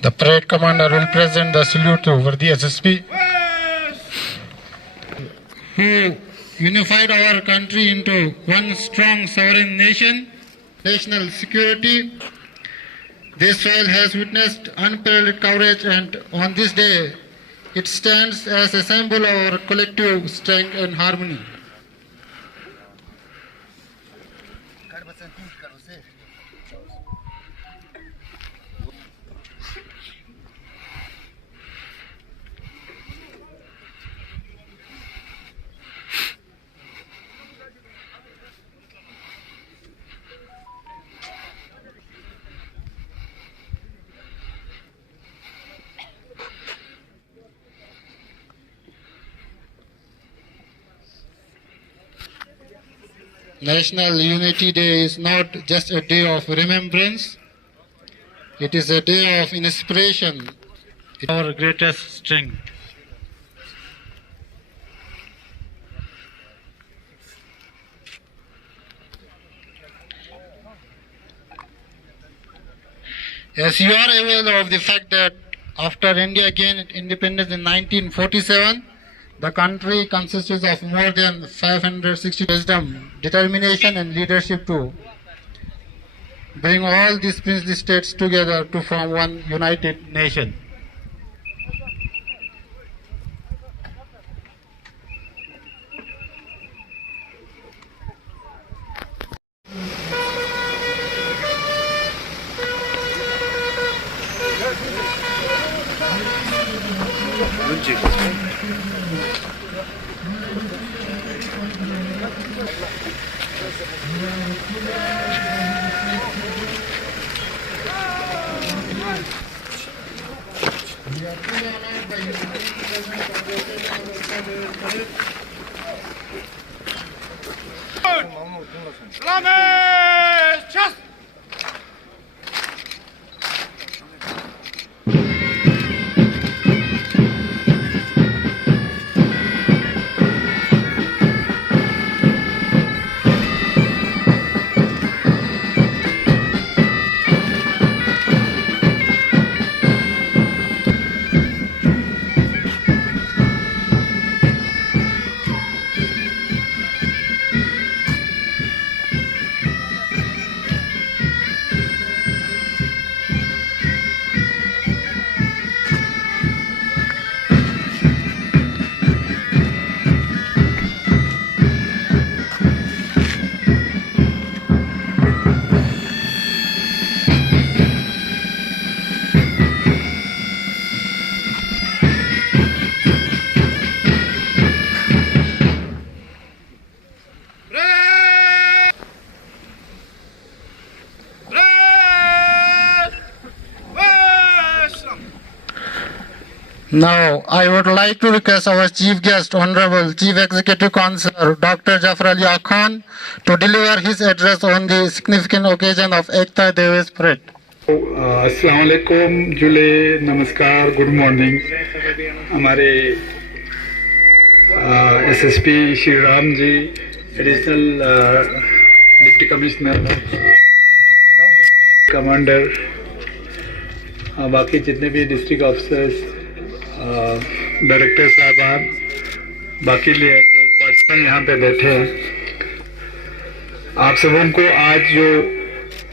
The parade commander will present the salute to Vardi SSP, who unified our country into one strong sovereign nation, national security. This soil has witnessed unparalleled courage, and on this day, it stands as a symbol of our collective strength and harmony. National Unity Day is not just a day of remembrance, it is a day of inspiration, our greatest strength. As you are aware of the fact that after India gained independence in 1947, the country consists of more than 560 wisdom, determination and leadership to bring all these princely states together to form one united nation. Now, I would like to request our Chief Guest, Honorable Chief Executive Councillor Dr. Jafar Ali Khan, to deliver his address on the significant occasion of Ekta Diwas Parade. अस्सलाम वालेकुम, जुले, नमस्कार, good morning. हमारे एसएसपी श्री राम ji, additional deputy commissioner, commander, बाकी जितने भी district officers, director साहबान, बाकी जो पर्सन यहाँ पे बैठे हैं, आप सबों को आज जो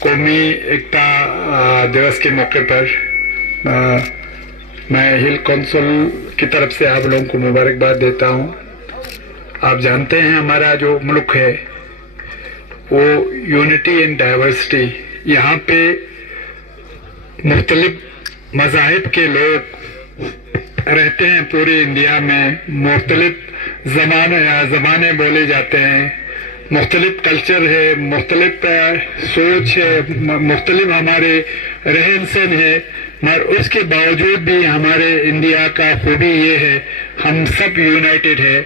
कौमी एकता दिवस के मौके पर मैं हिल काउंसिल की तरफ से आप लोगों को मुबारकबाद देता हूँ। आप जानते हैं हमारा जो मुल्क है वो यूनिटी इन डाइवर्सिटी, यहाँ पे मुख्तलिफ मज़ाहिब के लोग रहते हैं पूरे इंडिया में, मुख्तलिफ ज़बानें बोले जाते हैं, मुख्तलिफ कल्चर है, मुख्तलिफ सोच है, मुख्तलिफ हमारे रहन सहन है, मगर उसके बावजूद भी हमारे इंडिया का खूबी ये है हम सब यूनाइटेड है।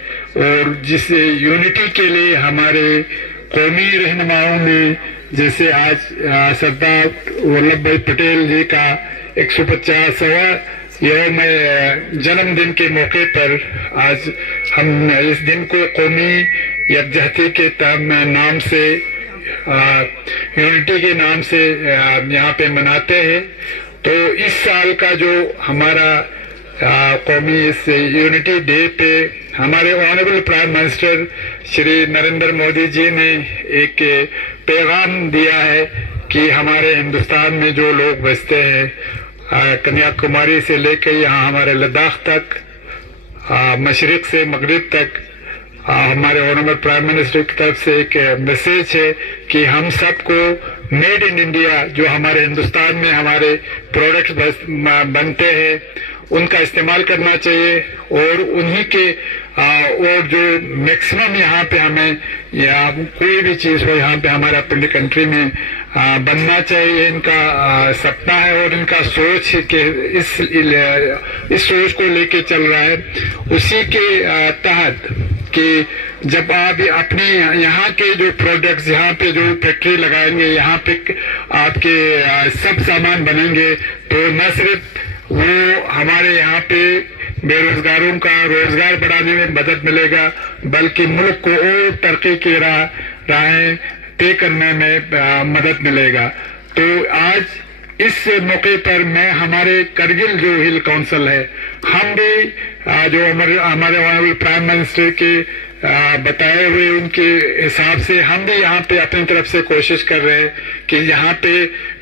और जिस यूनिटी के लिए हमारे कौमी रहनुमाओं ने, जैसे आज सरदार वल्लभ भाई पटेल जी का 150वां यौम जन्मदिन के मौके पर आज हम इस दिन को कौमी यकजहती के नाम से, यूनिटी के नाम से यहाँ पे मनाते हैं। तो इस साल का जो हमारा कौमी इस यूनिटी डे पे हमारे honourable prime minister Shri Narendra Modi ji ने एक पैगाम दिया है कि हमारे हिंदुस्तान में जो लोग बसते हैं कन्याकुमारी से लेकर यहाँ हमारे लद्दाख तक, मशरिक से मगरिब तक, हमारे ऑनरेबल प्राइम मिनिस्टर की तरफ से एक मैसेज है कि हम सबको मेड इन इंडिया जो हमारे हिंदुस्तान में हमारे प्रोडक्ट्स बनते हैं उनका इस्तेमाल करना चाहिए और उन्हीं के और जो मैक्सिमम यहाँ पे हमें या कोई भी चीज हो यहाँ पे हमारे अपनी कंट्री में बनना चाहिए, इनका सपना है और इनका सोच के इस सोच को लेके चल रहा है। उसी के तहत कि जब आप अपने यहाँ के जो प्रोडक्ट्स यहाँ पे जो फैक्ट्री लगाएंगे, यहाँ पे आपके सब सामान बनेंगे, तो न सिर्फ वो हमारे यहाँ पे बेरोजगारों का रोजगार बढ़ाने में मदद मिलेगा बल्कि मुल्क को और तरक्की की राहें तय करने में मदद मिलेगा। तो आज इस मौके पर मैं हमारे करगिल जो हिल काउंसिल है, हम भी जो हमारे ऑनरेबल प्राइम मिनिस्टर के बताए हुए उनके हिसाब से हम भी यहाँ पे अपनी तरफ से कोशिश कर रहे हैं कि यहाँ पे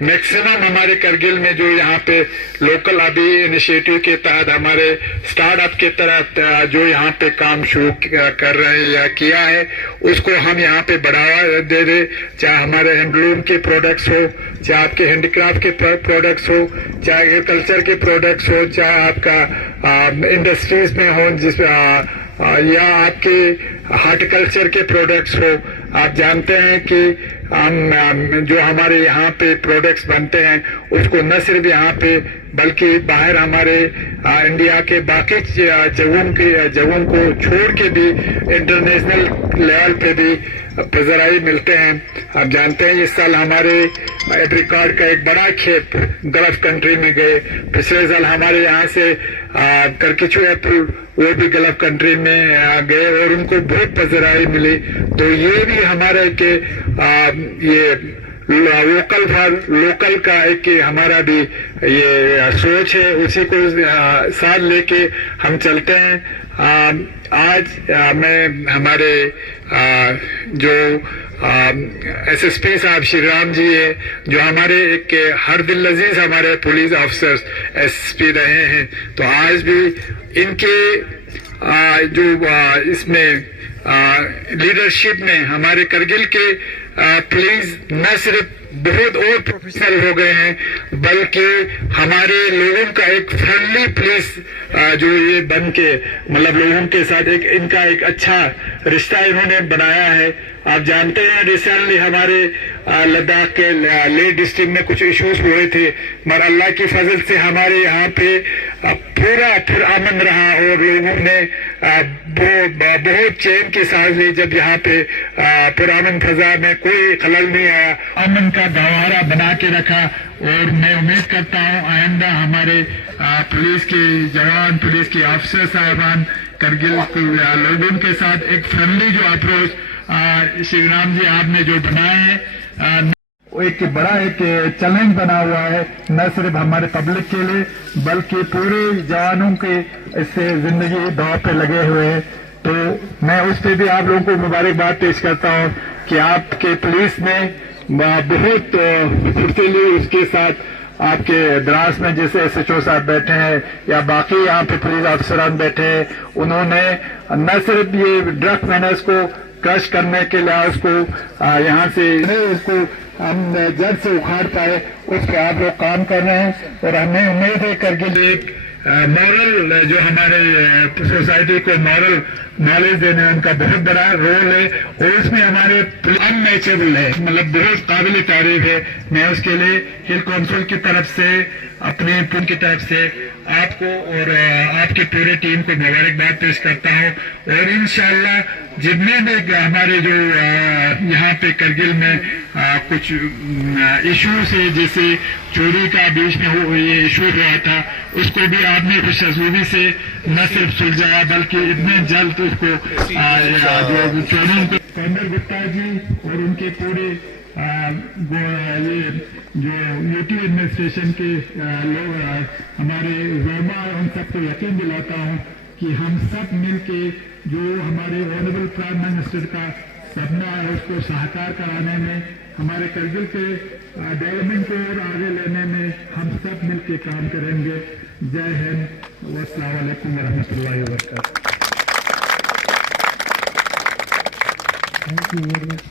मैक्सिमम हमारे करगिल में जो यहाँ पे लोकल अभी इनिशिएटिव के तहत हमारे स्टार्टअप के तरह जो यहाँ पे काम शुरू कर रहे हैं या किया है उसको हम यहाँ पे बढ़ावा दे दे, चाहे हमारे हैंडलूम के प्रोडक्ट्स हो, चाहे आपके हैंडीक्राफ्ट के प्रोडक्ट्स हो, चाहे एग्रीकल्चर के प्रोडक्ट्स हो, चाहे आपका इंडस्ट्रीज में हो जिसमें या आपके हार्टिकल्चर के प्रोडक्ट्स हो। आप जानते हैं कि हम जो हमारे यहाँ पे प्रोडक्ट्स बनते हैं उसको न सिर्फ यहाँ पे बल्कि बाहर हमारे इंडिया के बाकी जगहों को छोड़ के भी इंटरनेशनल लेवल पे भी पजराई मिलते हैं। आप जानते हैं इस साल हमारे एप्रिकॉट का एक बड़ा खेप गल्फ कंट्री में गए, पिछले साल हमारे यहाँ से करकिचू एप्पल वो भी गल्फ कंट्री में गए और उनको बहुत पजराई मिली। तो ये भी हमारे के ये वोकल फॉर लोकल का एक हमारा भी ये सोच है, उसी को साथ लेके हम चलते हैं। आज मैं हमारे जो एसएसपी साहब श्री राम जी है जो हमारे एक हर दिल अजीज हमारे पुलिस ऑफिसर्स एसएसपी रहे हैं, तो आज भी इनके जो इसमें लीडरशिप में हमारे करगिल के पुलिस न सिर्फ बहुत और प्रोफेशनल हो गए हैं बल्कि हमारे लोगों का एक फ्रेंडली पुलिस जो ये बन के मतलब लोगों के साथ एक इनका एक अच्छा रिश्ता इन्होंने बनाया है। आप जानते हैं रिसेंटली हमारे लद्दाख के लेह डिस्ट्रिक्ट में कुछ इश्यूज हुए थे, मगर अल्लाह की फजल से हमारे यहाँ पे पूरा फिर अमन रहा और लोगों ने बहुत चैन की सांस ली जब यहाँ पे पुरान फजा में कोई खलल नहीं आया, अमन का गहवारा बना के रखा। और मैं उम्मीद करता हूँ आइंदा हमारे पुलिस के जवान, पुलिस के अफसर साहिबान करगिल लोगों के साथ एक फ्रेंडली जो अप्रोच श्री राम जी आपने जो बनाया है एक बड़ा एक चैलेंज बना हुआ है, न सिर्फ हमारे पब्लिक के लिए बल्कि पूरे जवानों के इससे जिंदगी दांव पे लगे हुए हैं। तो मैं उस पर भी आप लोगों को मुबारकबाद पेश करता हूं कि आपके पुलिस ने बहुत फुर्तीली उसके साथ आपके द्रास में जैसे एसएचओ साहब बैठे हैं या बाकी यहाँ पे पुलिस अफसरान बैठे हैं, उन्होंने न सिर्फ ये ड्रग मैनर्स को क्रश करने के लिए उसको यहाँ से उसको हम जड़ से उखाड़ पाए, उस पर आप लोग काम कर रहे हैं और हमें उम्मीद है करगिल एक मॉरल जो हमारे सोसाइटी को मॉरल नॉलेज देने में उनका बहुत बड़ा रोल है और उसमें हमारे अनमैचेबल है, मतलब बहुत काबिल तारीफ है। मैं उसके लिए हिल काउंसिल की तरफ से अपने पुल की तरफ से आपको और आपकी पूरे टीम को मुबारकबाद पेश करता हूँ और इंशाअल्लाह जितने भी हमारे जो यहाँ पे करगिल में कुछ इश्यूज है जैसे चोरी का बीच में ये इशू हुआ था उसको भी आपने खुश असलूबी से न सिर्फ सुलझाया बल्कि इतने जल्द उसको जो चोरों को कंदर गुप्ता जी और उनके पूरे ये जो यूटी एडमिनिस्ट्रेशन के लोग हमारे जोमा उन सबको यकीन दिलाता हूँ कि हम सब मिलके जो हमारे ऑनरेबल प्राइम मिनिस्टर का सपना है उसको साकार कराने में, हमारे करगिल के डेवलपमेंट को और आगे लेने में हम सब मिलके काम करेंगे। जय हिंद, अस्सलाम वालेकुम वरहमतुल्लाहि वबरकातुहू। Thank you very much.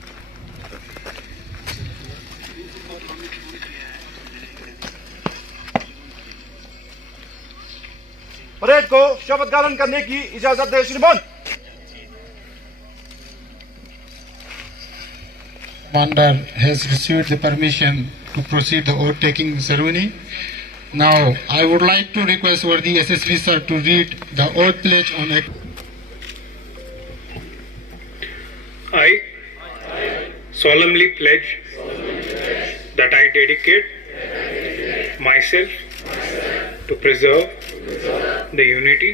Parade को शपथ ग्रहण करने की इजाजत दे श्रीमान। Commander has received the permission to proceed the oath taking ceremony. Now I would like to request for the SSV sir to read the oath pledge on it. I solemnly pledge that I dedicate myself to preserve the unity,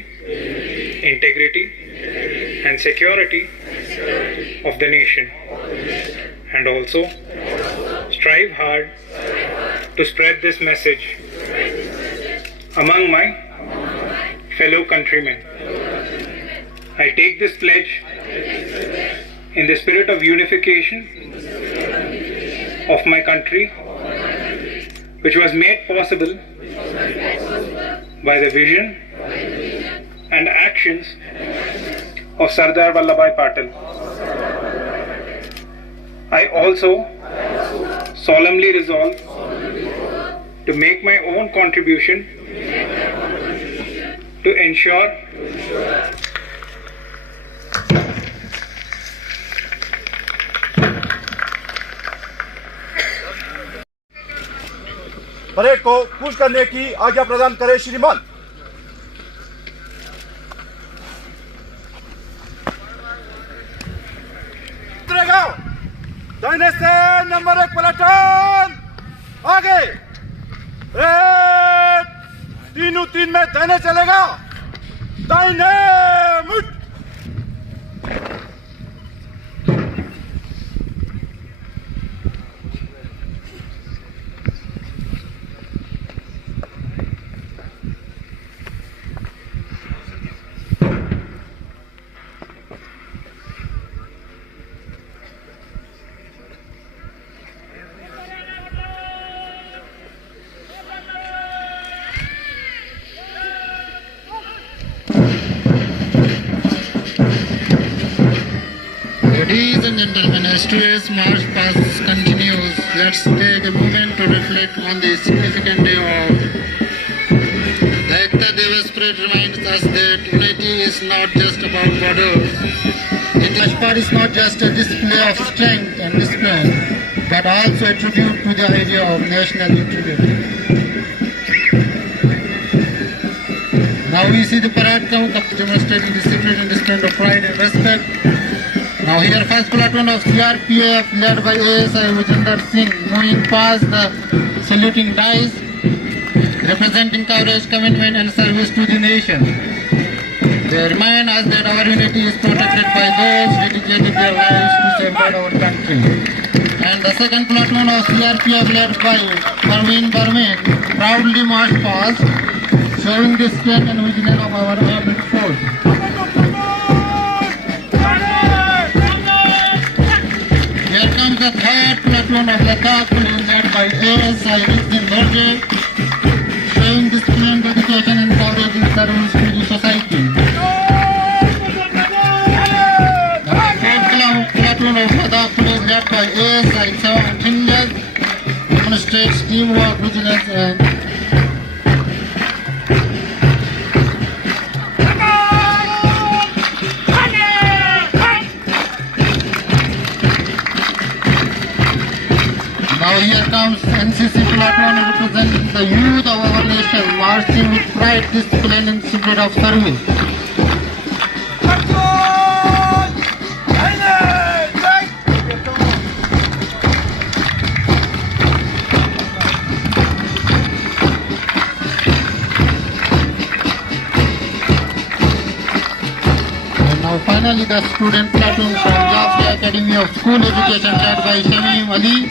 integrity, and security of the nation, and also strive hard to spread this message among my fellow countrymen. I take this pledge in the spirit of unification of my country, which was made possible by the vision and actions of Sardar Vallabhbhai Patel. I also solemnly resolve to make my own contribution to ensure parade को कूच करने की आज्ञा प्रदान करें श्रीमान। दाहिने से नंबर 1 पलटन आगे, 3 में दाहिने चलेगा, दाहिने मुड़। Ladies and gentlemen, as today's march past continues, let's take a moment to reflect on the significant day of the Ekta Divas parade. Reminds us that unity is not just about borders. English part is not just a display of strength and discipline, but also a tribute to the idea of national unity. Now we see the parade come demonstrating discipline and display of pride and respect. Now here first platoon of CRPF led by ASI Vijinder Singh moving past the saluting dice, representing courage, commitment and service to the nation. They remind us that our unity is protected by those dedicated their lives to safeguard our country. And the second platoon of CRPF led by Parveen Barmin proudly marched past, showing the strength and vigilance of our armed force. Here comes the third platoon of Ladakh police led by ASI Rizvin Borje, showing discipline, dedication and courage in service to the society. The fourth platoon of Ladakh police led by ASI Seven Fingers demonstrates teamwork, vigilance and now here comes NCC platoon representing the youth of our nation, marching with pride, discipline and spirit of service. And now finally the student platoon from Jaffa Bharatiya Academy of School Education chaired by Shamim Ali,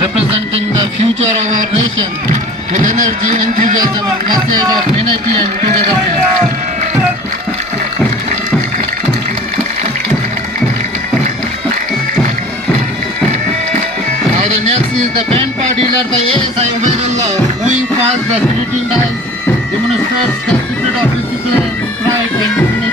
representing the future of our nation with energy, enthusiasm and message of unity and togetherness. Now the next is the band party led by ASI Ubaidullah, moving past the saluting dice, demonstrates the spirit of discipline, pride and unity.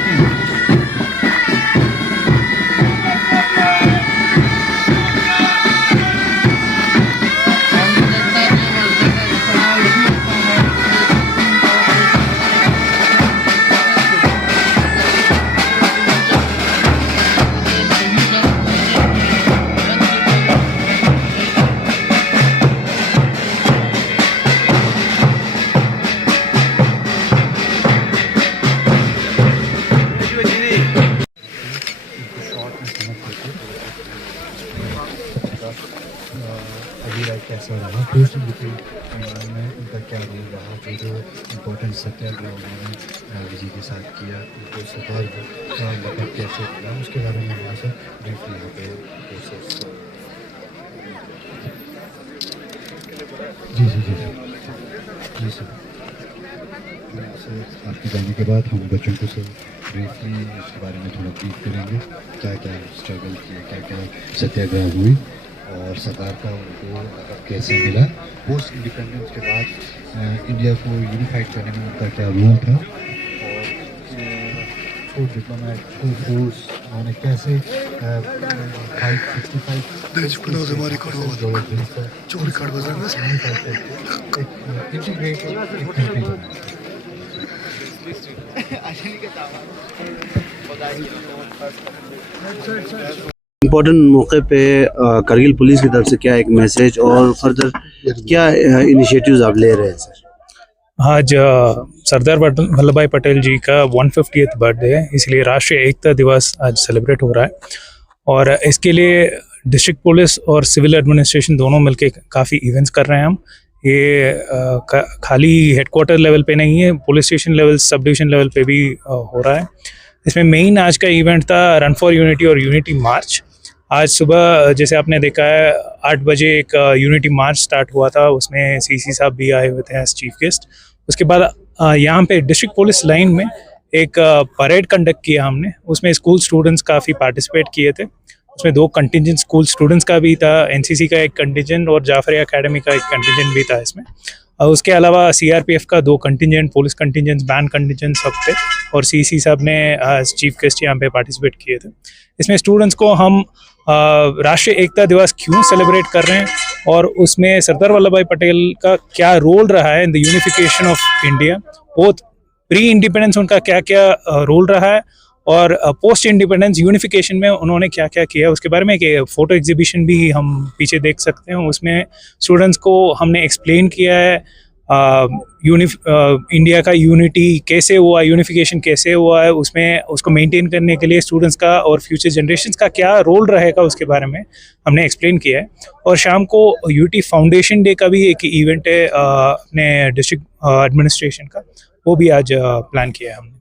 अभी रात कैसा रहा post independence में उनका क्या रोल रहा जो इम्पोर्टेंट सत्याग्रह उन्होंने गांधी जी के साथ किया उनको सदर्भ मतलब कैसे किया उसके बारे में हमारे साथ ब्रीफली यहाँ पे प्रोसेस। जी जी जी जी सर आपके जाने के बाद हम बच्चों को सर ब्रीफली इसके बारे में थोड़ा ब्रीफ करेंगे क्या क्या स्ट्रगल किए क्या क्या सत्याग्रह हुई और सरकार का उनको कैसे मिला पोस्ट इंडिपेंडेंस के बाद इंडिया को यूनिफाइड करने में उनका क्या रोल था और डिप्लोमेट फोर्स उन्होंने कैसे 565 इम्पोर्टेंट मौके पे करगिल पुलिस की तरफ से क्या एक मैसेज और फर्दर क्या इनिशिएटिव्स आप ले रहे हैं सर? आज सरदार वल्लभ भाई पटेल जी का 150th बर्थडे है, इसलिए राष्ट्रीय एकता दिवस आज सेलिब्रेट हो रहा है और इसके लिए डिस्ट्रिक्ट पुलिस और सिविल एडमिनिस्ट्रेशन दोनों मिलके काफ़ी इवेंट्स कर रहे हैं हम। ये खाली हेडक्वार्टर लेवल पे नहीं है, police station level, sub division level पे भी हो रहा है। इसमें मेन आज का इवेंट था रन फॉर यूनिटी और यूनिटी मार्च। आज सुबह जैसे आपने देखा है 8 बजे एक यूनिटी मार्च स्टार्ट हुआ था, उसमें सीसी साहब भी आए हुए थे एज चीफ गेस्ट। उसके बाद यहाँ पे डिस्ट्रिक्ट पुलिस लाइन में एक परेड कंडक्ट किया हमने, उसमें स्कूल स्टूडेंट्स काफ़ी पार्टिसिपेट किए थे। उसमें 2 कंटिजेंट स्कूल स्टूडेंट्स का भी था, एनसीसी का एक कंटिजेंट और जाफरिया एकेडमी का एक कंटिजेंट भी था इसमें। उसके अलावा सीआरपीएफ का 2 contingent, police contingents, band contingent सब थे और सीसी साहब ने चीफ गेस्ट यहाँ पे पार्टिसिपेट किए थे। इसमें स्टूडेंट्स को हम राष्ट्रीय एकता दिवस क्यों सेलिब्रेट कर रहे हैं और उसमें सरदार वल्लभ भाई पटेल का क्या रोल रहा है in the unification of India, both pre independence उनका क्या क्या रोल रहा है और पोस्ट इंडिपेंडेंस यूनिफिकेशन में उन्होंने क्या क्या किया, उसके बारे में एक फ़ोटो एग्जीबिशन भी हम पीछे देख सकते हैं। उसमें स्टूडेंट्स को हमने एक्सप्लेन किया है इंडिया का यूनिटी कैसे हुआ, यूनिफिकेशन कैसे हुआ है, उसमें उसको मेंटेन करने के लिए स्टूडेंट्स का और फ्यूचर जनरेशन्स का क्या रोल रहेगा उसके बारे में हमने एक्सप्लेन किया है। और शाम को यूटी फाउंडेशन डे का भी एक इवेंट है अपने डिस्ट्रिक्ट एडमिनिस्ट्रेशन का, वो भी आज प्लान किया है हमने।